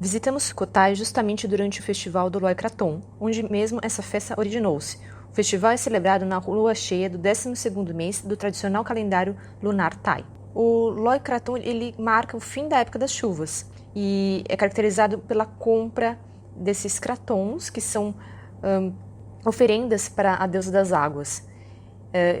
Visitamos Sukhothai justamente durante o festival do Loikrathon, onde mesmo essa festa originou-se. O festival é celebrado na lua cheia do 12º mês do tradicional calendário lunar Thai. O Loikrathon ele marca o fim da época das chuvas e é caracterizado pela compra desses kratons, que são oferendas para a deusa das águas.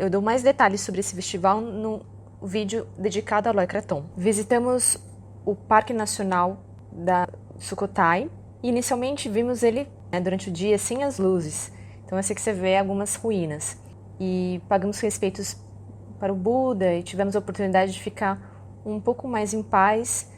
Eu dou mais detalhes sobre esse festival no vídeo dedicado ao Loikrathon. Visitamos o Parque Nacional da Sukhothai e inicialmente vimos ele durante o dia sem as luzes. Então eu sei que você vê algumas ruínas. E pagamos respeitos para o Buda e tivemos a oportunidade de ficar um pouco mais em paz,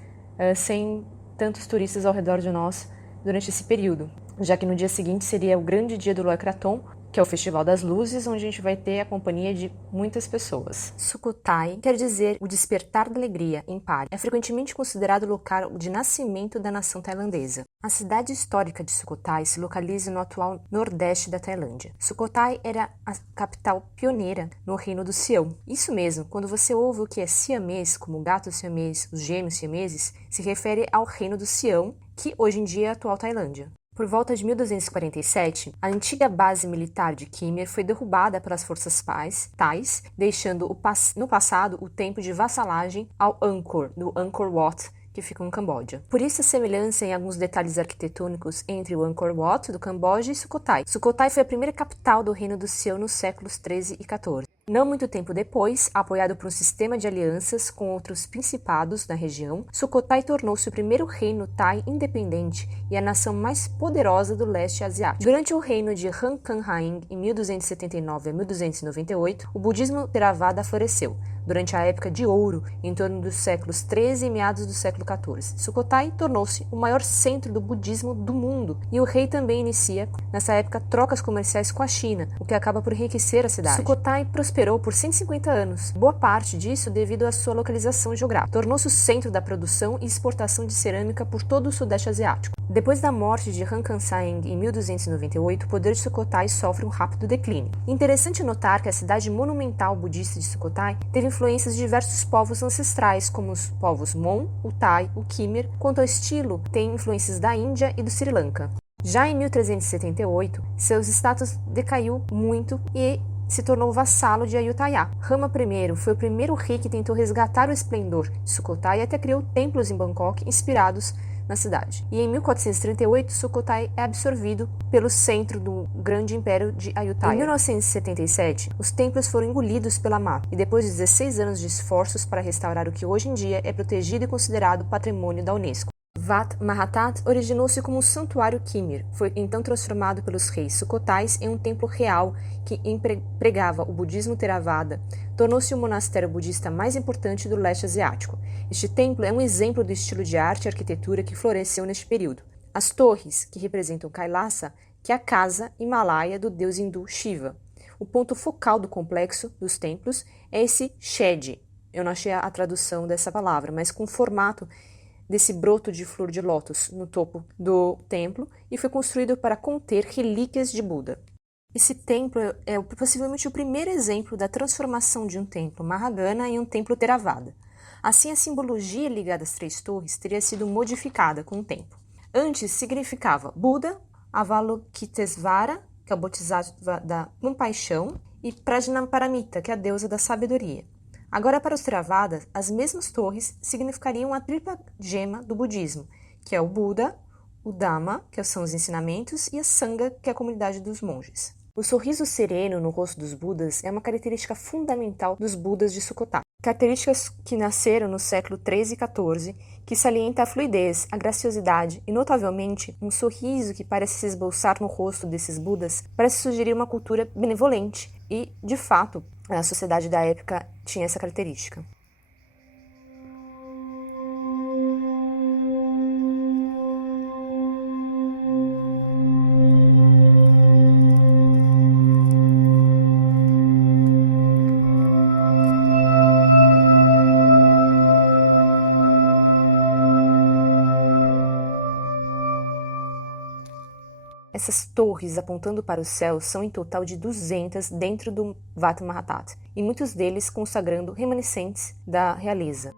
sem tantos turistas ao redor de nós durante esse período, já que no dia seguinte seria o grande dia do Loikrathon, que é o Festival das Luzes, onde a gente vai ter a companhia de muitas pessoas. Sukhothai quer dizer o despertar da alegria em Pali. É frequentemente considerado o local de nascimento da nação tailandesa. A cidade histórica de Sukhothai se localiza no atual nordeste da Tailândia. Sukhothai era a capital pioneira no reino do Sião. Isso mesmo, quando você ouve o que é siamês, como gato siamês, os gêmeos siameses, se refere ao reino do Sião, que hoje em dia é a atual Tailândia. Por volta de 1247, a antiga base militar de Khmer foi derrubada pelas forças Thais, deixando no passado o templo de vassalagem ao Angkor, do Angkor Wat, que fica no Camboja. Por isso a semelhança em alguns detalhes arquitetônicos entre o Angkor Wat do Camboja e Sukhothai. Sukhothai foi a primeira capital do reino do Sião nos séculos 13 e 14. Não muito tempo depois, apoiado por um sistema de alianças com outros principados na região, Sukhothai tornou-se o primeiro reino Thai independente e a nação mais poderosa do leste asiático. Durante o reino de Rangkang Haing, em 1279 a 1298, o budismo Theravada floresceu. Durante a época de ouro, em torno dos séculos 13 e meados do século 14, Sukhothai tornou-se o maior centro do budismo do mundo, e o rei também inicia, nessa época, trocas comerciais com a China, o que acaba por enriquecer a cidade. Sukhothai prosperou por 150 anos, boa parte disso devido à sua localização geográfica. Tornou-se o centro da produção e exportação de cerâmica por todo o sudeste asiático. Depois da morte de Rangkang Haing em 1298, o poder de Sukhothai sofre um rápido declínio. Interessante notar que a cidade monumental budista de Sukhothai teve influências de diversos povos ancestrais, como os povos Mon, o Thai, o Khmer. Quanto ao estilo, tem influências da Índia e do Sri Lanka. Já em 1378, seu status decaiu muito e se tornou vassalo de Ayutthaya. Rama I foi o primeiro rei que tentou resgatar o esplendor de Sukhothai e até criou templos em Bangkok inspirados na cidade. E em 1438, Sukhothai é absorvido pelo centro do grande império de Ayutthaya. Em 1977, os templos foram engolidos pela mata, e depois de 16 anos de esforços para restaurar o que hoje em dia é protegido e considerado patrimônio da Unesco. Wat Mahathat originou-se como um santuário Khmer, foi então transformado pelos reis Sukhothais em um templo real que pregava o budismo Theravada, tornou-se o monastério budista mais importante do leste asiático. Este templo é um exemplo do estilo de arte e arquitetura que floresceu neste período. As torres, que representam Kailasa, que é a casa himalaia do deus hindu Shiva. O ponto focal do complexo dos templos é esse Shed. Eu não achei a tradução dessa palavra, mas com o formato desse broto de flor de lótus no topo do templo, e foi construído para conter relíquias de Buda. Esse templo é possivelmente o primeiro exemplo da transformação de um templo Mahayana em um templo Theravada. Assim, a simbologia ligada às três torres teria sido modificada com o tempo. Antes significava Buda, Avalokitesvara, que é o Bodhisattva da compaixão, e Prajnaparamita, que é a deusa da sabedoria. Agora, para os Theravadas, as mesmas torres significariam a tripla gema do budismo, que é o Buda, o Dhamma, que são os ensinamentos, e a Sangha, que é a comunidade dos monges. O sorriso sereno no rosto dos Budas é uma característica fundamental dos Budas de Sukhothai. Características que nasceram no século 13 e 14, que salienta a fluidez, a graciosidade e, notavelmente, um sorriso que parece se esboçar no rosto desses Budas parece sugerir uma cultura benevolente e, de fato, a sociedade da época tinha essa característica. Essas torres apontando para o céu são em total de 200 dentro do Wat Mahathat, e muitos deles consagrando remanescentes da realeza.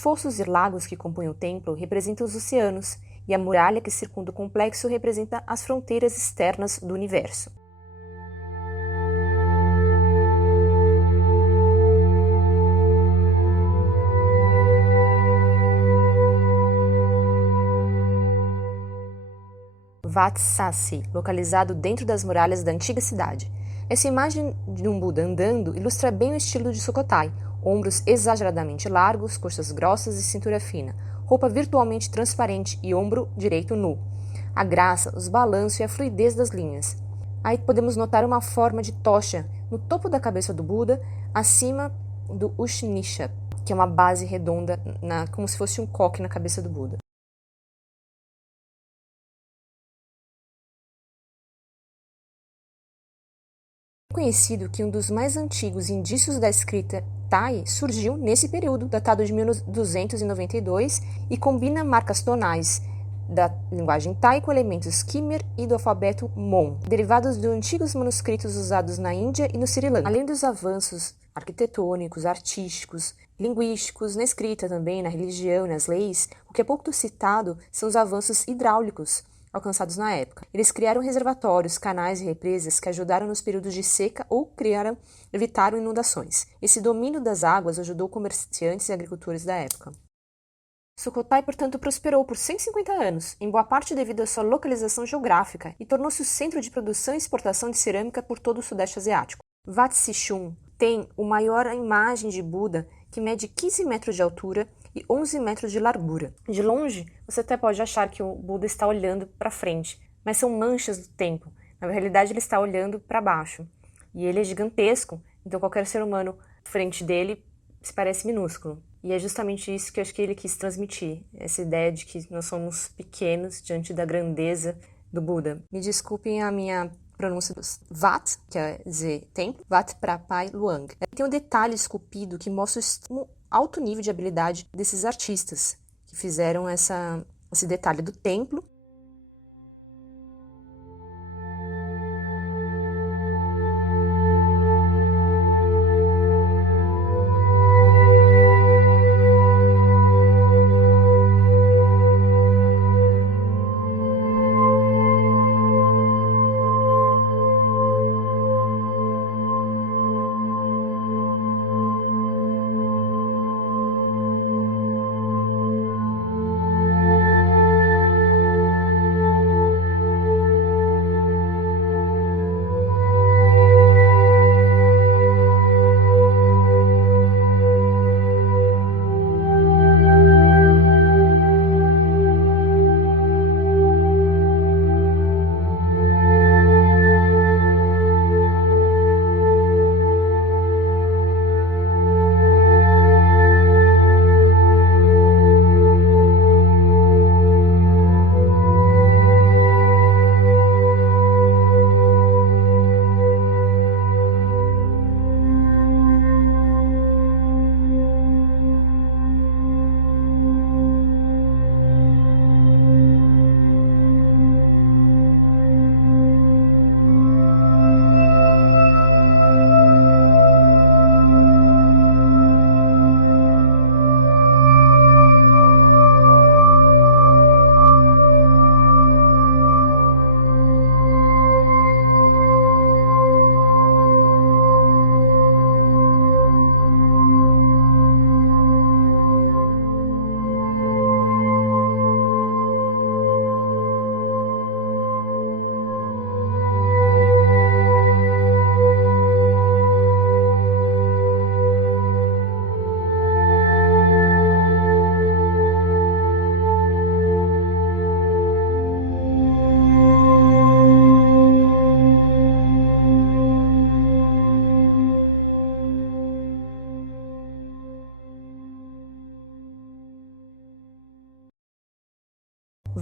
fossos e lagos que compõem o templo representam os oceanos, e a muralha que circunda o complexo representa as fronteiras externas do universo. Wat Sasi, localizado dentro das muralhas da antiga cidade. Essa imagem de um Buda andando ilustra bem o estilo de Sukhothai: ombros exageradamente largos, coxas grossas e cintura fina, roupa virtualmente transparente e ombro direito nu. A graça, os balanços e a fluidez das linhas. Aí podemos notar uma forma de tocha no topo da cabeça do Buda, acima do Ushnisha, que é uma base redonda, como se fosse um coque na cabeça do Buda. É conhecido que um dos mais antigos indícios da escrita Thai surgiu nesse período, datado de 1292, e combina marcas tonais da linguagem Thai com elementos Khmer e do alfabeto Mon, derivados de antigos manuscritos usados na Índia e no Sri Lanka. Além dos avanços arquitetônicos, artísticos, linguísticos, na escrita também, na religião e nas leis, o que é pouco citado são os avanços hidráulicos alcançados na época. Eles criaram reservatórios, canais e represas que ajudaram nos períodos de seca ou evitaram inundações. Esse domínio das águas ajudou comerciantes e agricultores da época. Sukhothai, portanto, prosperou por 150 anos, em boa parte devido à sua localização geográfica, e tornou-se o centro de produção e exportação de cerâmica por todo o Sudeste Asiático. Wat Sichung tem a maior imagem de Buda, que mede 15 metros de altura e 11 metros de largura. De longe, você até pode achar que o Buda está olhando para frente, mas são manchas do tempo. Na realidade, ele está olhando para baixo. E ele é gigantesco, então qualquer ser humano frente dele se parece minúsculo. E é justamente isso que eu acho que ele quis transmitir, essa ideia de que nós somos pequenos diante da grandeza do Buda. Me desculpem a minha pronúncia dos Wat, que quer dizer templo, Wat Prapai Luang. Tem um detalhe esculpido que mostra o alto nível de habilidade desses artistas que fizeram esse detalhe do templo.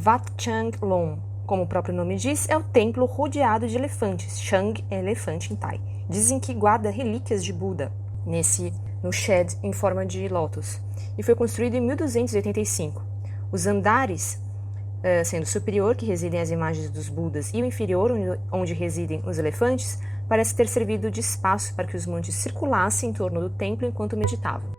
Wat Chang Lom, como o próprio nome diz, é o templo rodeado de elefantes. Chang é elefante em Thai. Dizem que guarda relíquias de Buda no shed em forma de lótus. E foi construído em 1285. Os andares, sendo o superior, que residem as imagens dos Budas, e o inferior, onde residem os elefantes, parece ter servido de espaço para que os monges circulassem em torno do templo enquanto meditavam.